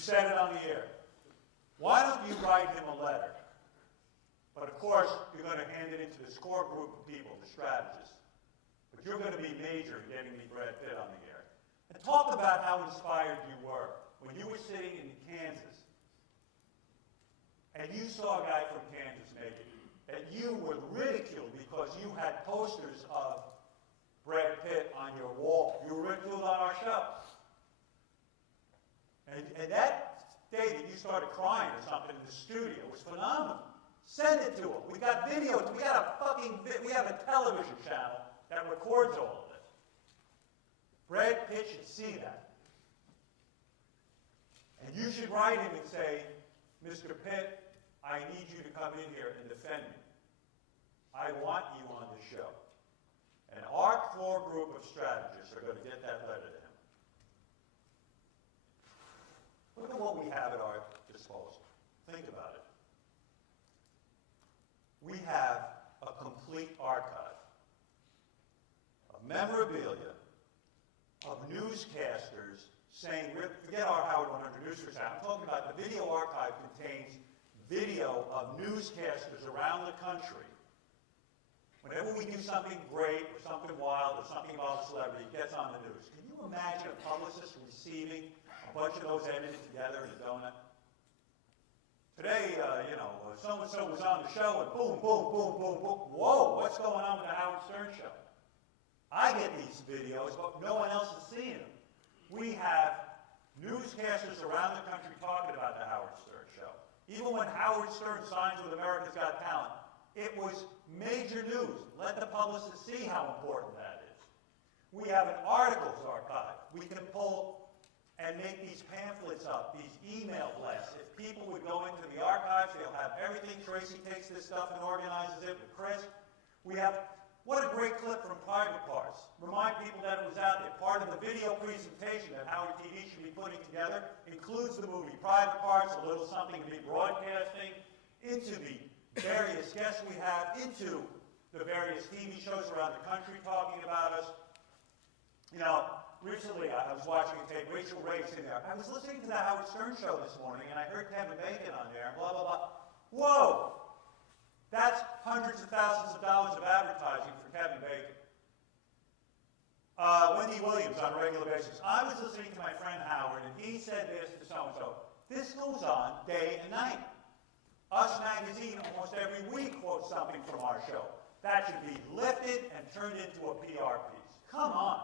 You've said it on the air. Why don't you write him a letter? But of course, you're going to hand it into this core group of people, the strategists. But you're going to be major in getting me Brad Pitt on the air. And talk about how inspired you were when you were sitting in Kansas and you saw a guy from Kansas naked, that you were ridiculed because you had posters of Brad Pitt on your wall. You were ridiculed on our show. And that day that you started crying or something in the studio was phenomenal. Send it to him. We got video. We have a television channel that records all of this. Brad Pitt should see that. And you should write him and say, Mr. Pitt, I need you to come in here and defend me. I want you on the show. And our core group of strategists are going to get that letter to him. Look at what we have at our disposal. Think about it. We have a complete archive of memorabilia, of newscasters saying, forget our Howard 100 Newscasters. I'm talking about the video archive contains video of newscasters around the country. Whenever we do something great or something wild or something about a celebrity, it gets on the news. Can you imagine a publicist receiving a bunch of those edited together in a donut? Today, so-and-so was on the show and boom, boom, boom, boom, boom. Whoa, what's going on with the Howard Stern show? I get these videos, but no one else is seeing them. We have newscasters around the country talking about the Howard Stern show. Even when Howard Stern signs with America's Got Talent, it was major news. Let the publicists see how important that is. We have an articles archive. We can pull and make these pamphlets up, these email blasts. If people would go into the archives, they'll have everything. Tracy takes this stuff and organizes it with Chris. We have, what a great clip from Private Parts. Remind people that it was out there. Part of the video presentation that Howard TV should be putting together includes the movie Private Parts, a little something to be broadcasting, into the various guests we have, into the various TV shows around the country talking about us. You know, recently, I was watching a tape, Rachel Ray's in there. I was listening to the Howard Stern show this morning, and I heard Kevin Bacon on there, blah, blah, blah. Whoa! That's hundreds of thousands of dollars of advertising for Kevin Bacon. Wendy Williams on a regular basis. I was listening to my friend Howard, and he said this to so-and-so. This goes on day and night. Us Magazine almost every week quotes something from our show. That should be lifted and turned into a PR piece. Come on.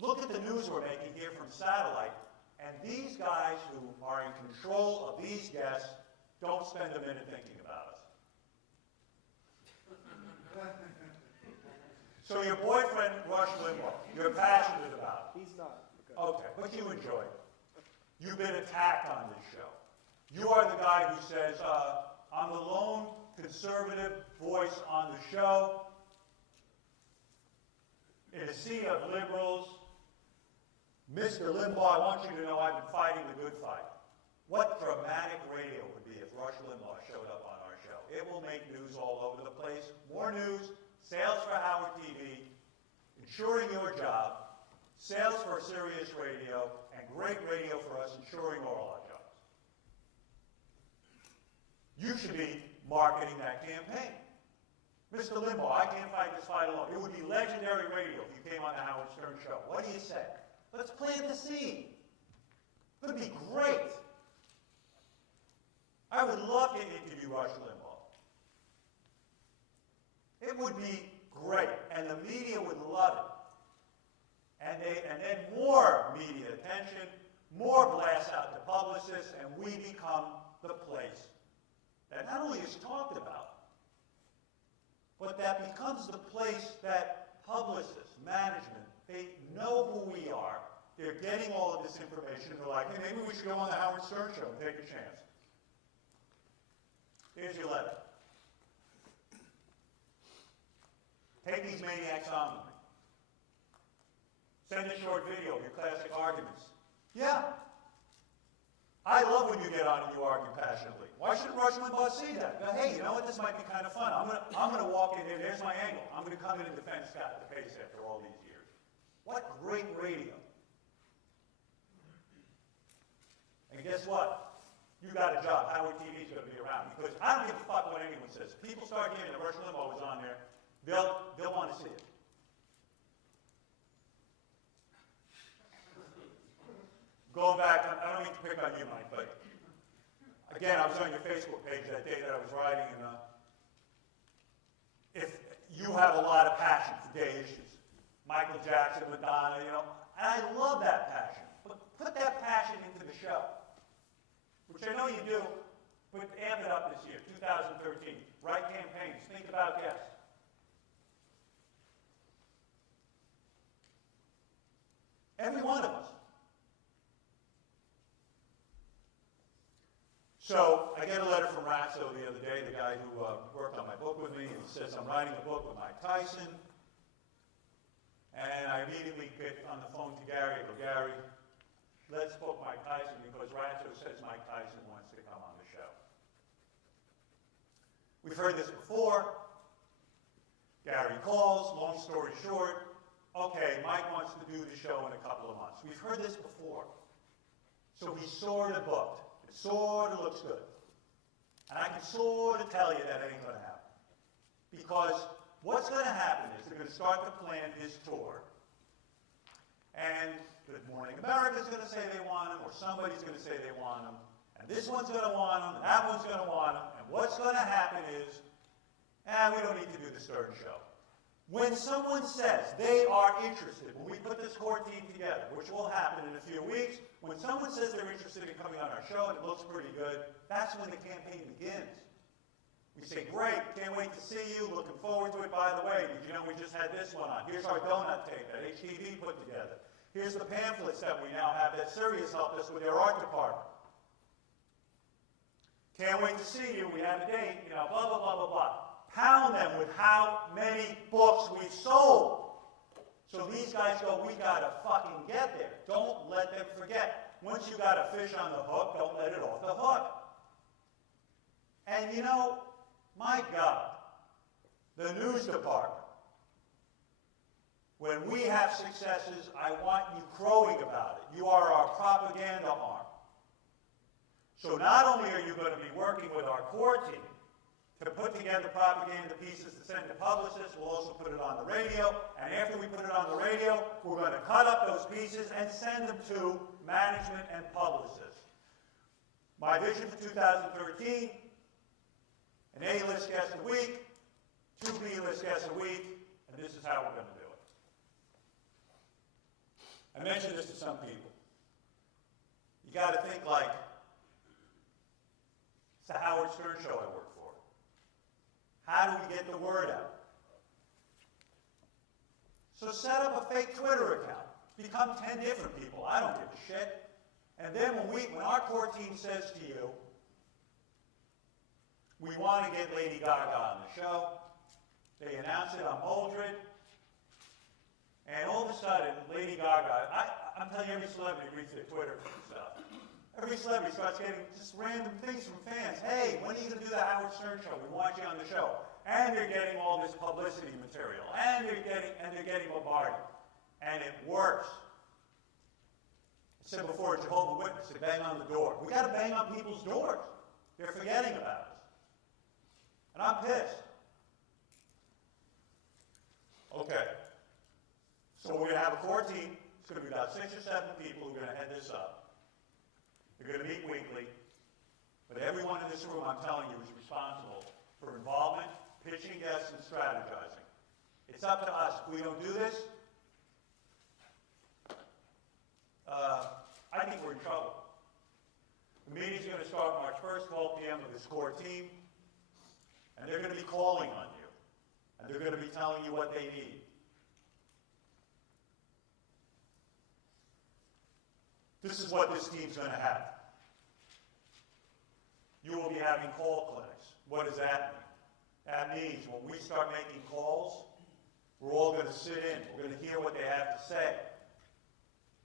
Look at the news we're making here from satellite, and these guys who are in control of these guests don't spend a minute thinking about us. So your boyfriend, Rush Limbaugh, you're passionate about it. He's not. Okay, but you enjoy it. You've been attacked on this show. You are the guy who says, I'm the lone conservative voice on the show. In a sea of liberals, Mr. Limbaugh, I want you to know I've been fighting the good fight. What dramatic radio would be if Rush Limbaugh showed up on our show? It will make news all over the place. More news, sales for Howard TV, ensuring your job, sales for Sirius Radio, and great radio for us, ensuring all our jobs. You should be marketing that campaign. Mr. Limbaugh, I can't fight this fight alone. It would be legendary radio if you came on the Howard Stern show. What do you say? Let's plant the seed. It would be great. I would love to interview Rush Limbaugh. It would be great, and the media would love it. And then more media attention, more blasts out to publicists, and we become the place that not only is talked about, but that becomes the place that publicists, management, they know who we are. They're getting all of this information. They're like, hey, maybe we should go on the Howard Stern show and take a chance. Here's your letter. Take these maniacs on with me. Send a short video of your classic arguments. Yeah. I love when you get on and you argue passionately. Why shouldn't Rush Limbaugh see that? Go, hey, you know what? This might be kind of fun. I'm gonna walk in here. There's my angle. I'm going to come in and defend Scott DePace after all these years. What great radio. you got a job. Howard TV is going to be around. Because I don't give a fuck what anyone says. If people start hearing that Rush Limbaugh was on there, they'll want to see it. Going back, I don't mean to pick on you, Mike, but again, I was on your Facebook page that day that I was writing, and if you have a lot of passion for gay issues, Michael Jackson, Madonna, you know, and I love that passion, but put that passion into the show, which I know you do, but amp it up this year, 2013. Write campaigns, think about guests. Every one of us. So I get a letter from Ratso the other day, the guy who worked on my book with me, and he says, I'm writing a book with Mike Tyson. And I immediately get on the phone to Gary. I go, Gary, let's book Mike Tyson because Ratso says Mike Tyson wants to come on the show. We've heard this before. Gary calls, long story short, okay, Mike wants to do the show in a couple of months. We've heard this before. So he's sort of booked. It sort of looks good. And I can sort of tell you that ain't going to happen. Because what's going to happen is they're going to start to plan his tour. And Good Morning America's going to say they want him, or somebody's going to say they want him. And this one's going to want him, and that one's going to want him. And what's going to happen is, we don't need to do the Stern show. When someone says they are interested, when we put this core team together, which will happen in a few weeks, when someone says they're interested in coming on our show and it looks pretty good, that's when the campaign begins. We say, great, can't wait to see you, looking forward to it. By the way, did you know we just had this one on? Here's our donut tape that HTV put together. Here's the pamphlets that we now have that Sirius helped us with their art department. Can't wait to see you, we have a date, you know, blah, blah, blah, blah, blah. Pound them with how many books we've sold. So these guys go, we gotta fucking get there. Don't let them forget. Once you got a fish on the hook, don't let it off the hook. And you know, my God, the news department, when we have successes, I want you crowing about it. You are our propaganda arm. So not only are you going to be working with our core team to put together propaganda pieces to send to publicists, we'll also put it on the radio, and after we put it on the radio, we're going to cut up those pieces and send them to management and publicists. My vision for 2013, an A-list guest a week, 2 B-list guests a week, and this is how we're going to do it. I mentioned this to some people. You got to think like, it's the Howard Stern show I work for. How do we get the word out? So set up a fake Twitter account. Become 10 different people. I don't give a shit. And then when our core team says to you, we want to get Lady Gaga on the show, they announce it on Mildred, and all of a sudden, Lady Gaga, I'm telling you, every celebrity reads their Twitter stuff. Every celebrity starts getting just random things from fans. Hey, when are you going to do the Howard Stern show? We want you on the show. And they're getting all this publicity material. And they're getting bombarded. And it works. I said before, Jehovah's Witness, they bang on the door. We got to bang on people's doors. They're forgetting about us. And I'm pissed. Okay. So we're going to have a core team. It's going to be about 6 or 7 people who are going to head this up. They're going to meet weekly, but everyone in this room, I'm telling you, is responsible for involvement, pitching guests, and strategizing. It's up to us. If we don't do this, I think we're in trouble. The meeting's going to start March 1st, 12 p.m. with this core team, and they're going to be calling on you, and they're going to be telling you what they need. This is what this team's going to have. You will be having call clinics. What does that mean? That means when we start making calls, we're all going to sit in. We're going to hear what they have to say.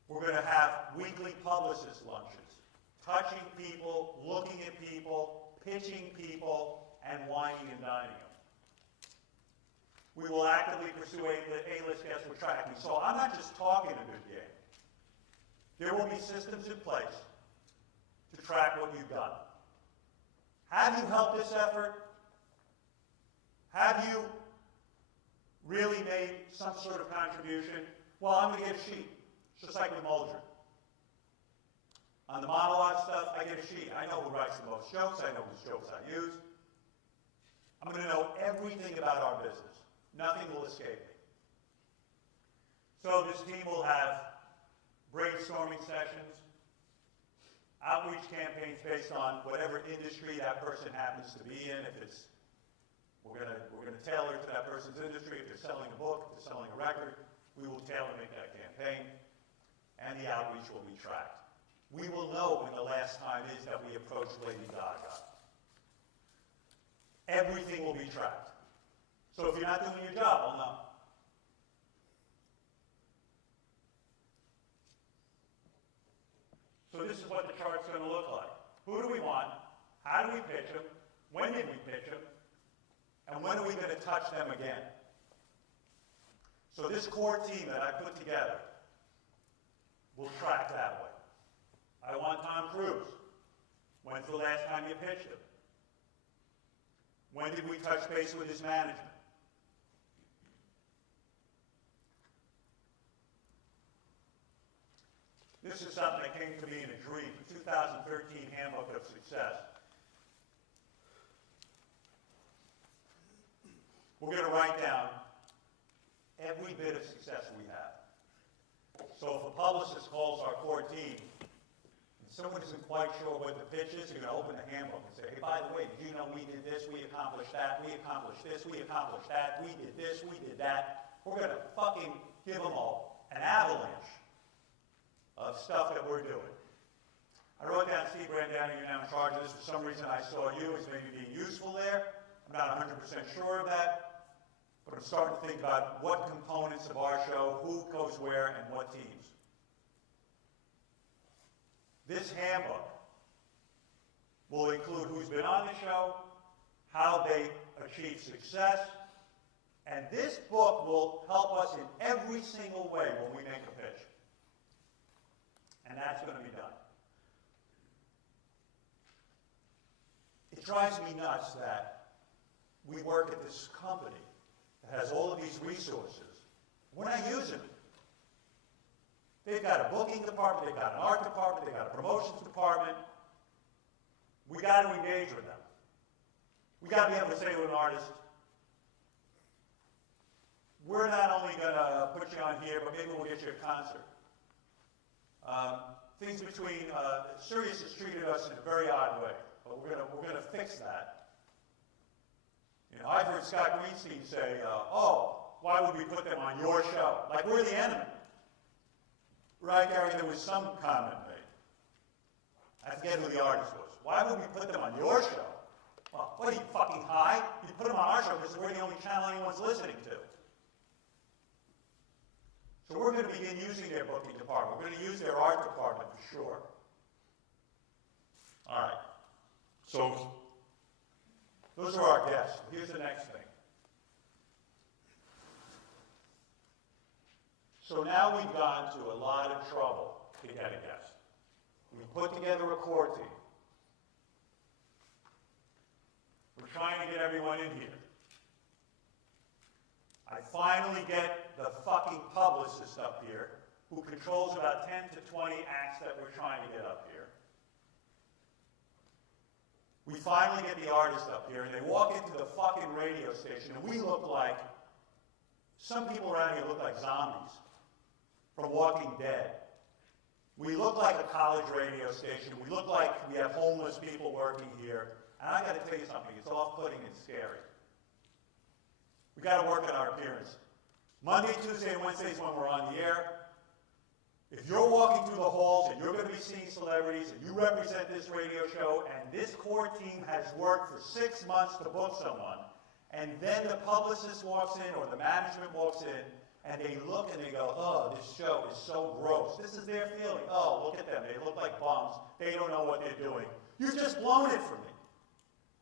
We're going to have weekly publicist lunches, touching people, looking at people, pitching people, and whining and dining them. We will actively pursue A-list guests for tracking. So I'm not just talking a good game. There will be systems in place to to track what you've done. Have you helped this effort? Have you really made some sort of contribution? Well, I'm going to get a sheet, just like with Mulder. On the monologue stuff, I get a sheet. I know who writes the most jokes. I know whose jokes I use. I'm going to know everything about our business. Nothing will escape me. So this team will have brainstorming sessions, outreach campaigns based on whatever industry that person happens to be in. If it's, we're going to tailor it to that person's industry. If they're selling a book, if they're selling a record, we will tailor-make that campaign, and the outreach will be tracked. We will know when the last time is that we approached Lady Gaga. Everything will be tracked. So if you're not doing your job, we'll know. So this is what the chart's going to look like. Who do we want? How do we pitch them? When did we pitch them? And when are we going to touch them again? So this core team that I put together will track that way. I want Tom Cruise. When's the last time you pitched him? When did we touch base with his management? This is something that came to me in a dream, the 2013 Handbook of Success. We're going to write down every bit of success we have. So if a publicist calls our core team, and someone isn't quite sure what the pitch is, you're going to open the handbook and say, hey, by the way, did you know we did this, we accomplished that, we accomplished this, we accomplished that, we did this, we did that. We're going to fucking give them all an avalanche of stuff that we're doing. I wrote down, Steve Brandani, you're now in charge of this. For some reason I saw you as maybe being useful there. I'm not 100% sure of that, but I'm starting to think about what components of our show, who goes where, and what teams. This handbook will include who's been on the show, how they achieve success, and this book will help us in every single way when we make a pitch. And that's going to be done. It drives me nuts that we work at this company that has all of these resources. We're not using them. They've got a booking department, they've got an art department, they've got a promotions department. We got to engage with them. We got to be able to say to an artist, we're not only going to put you on here, but maybe we'll get you a concert. Things between Sirius has treated us in a very odd way, but we're gonna fix that. You know, I've heard Scott Greenstein say, "Oh, why would we put them on your show? Like we're the enemy." Right, Gary? There was some comment made. I forget who the artist was. Why would we put them on your show? Well, what are you fucking high? You put them on our show because we're the only channel anyone's listening to. So we're going to begin using their booking department. We're going to use their art department for sure. All right. So those are our guests. Here's the next thing. So now we've gone to a lot of trouble to get a guest. We put together a core team. We're trying to get everyone in here. I finally get the fucking publicist up here who controls about 10 to 20 acts that we're trying to get up here. We finally get the artist up here, and they walk into the fucking radio station, and we look like, some people around here look like zombies from Walking Dead. We look like a college radio station. We look like we have homeless people working here. And I got to tell you something, it's off-putting and scary. We got to work on our appearance. Monday, Tuesday, and Wednesdays when we're on the air, if you're walking through the halls and you're going to be seeing celebrities and you represent this radio show and this core team has worked for 6 months to book someone, and then the publicist walks in or the management walks in and they look and they go, oh, this show is so gross. This is their feeling. Oh, look at them. They look like bums. They don't know what they're doing. You've just blown it for me.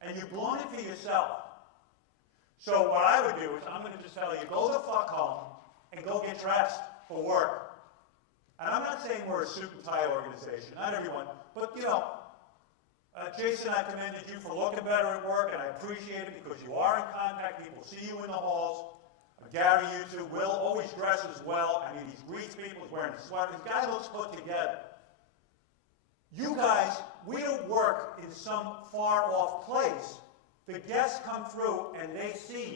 And you've blown it for yourself. So what I would do is I'm going to just tell you, go the fuck home and go get dressed for work. And I'm not saying we're a suit and tie organization, not everyone, but you know, Jason, I commended you for looking better at work, and I appreciate it because you are in contact. People see you in the halls. Gary, you too. Will always dresses well. I mean, he greets people. He's wearing a sweater. This guy looks put together. You guys, we don't work in some far-off place. The guests come through, and they see you.